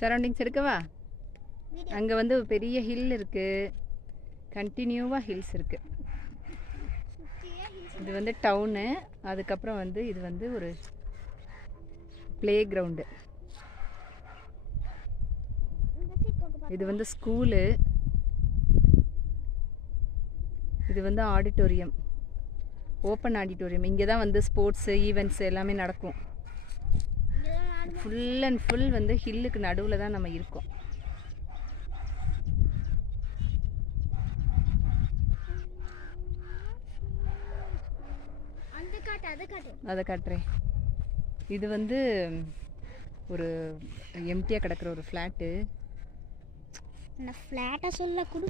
Surroundings இருக்கவா? அங்கே வந்து பெரிய ஹில் இருக்குது, கண்டினியூவாக ஹில்ஸ் இருக்குது. இது வந்து டவுனு. அதுக்கப்புறம் வந்து இது வந்து ஒரு ப்ளே கிரவுண்டு. இது வந்து ஸ்கூலு. இது வந்து ஆடிட்டோரியம், ஓப்பன் ஆடிட்டோரியம். இங்கே தான் வந்து ஸ்போர்ட்ஸு ஈவெண்ட்ஸ் எல்லாமே நடக்கும். ஃபுல் அண்ட் ஃபுல் வந்து ஹில்லுக்கு நடுவில் தான் நம்ம இருக்கோம். அதை காட்டுறேன். இது வந்து ஒரு எம்டியாக கிடக்கிற ஒரு ஃப்ளாட்டு. ஃப்ளாட்டாக சொல்ல கொடு.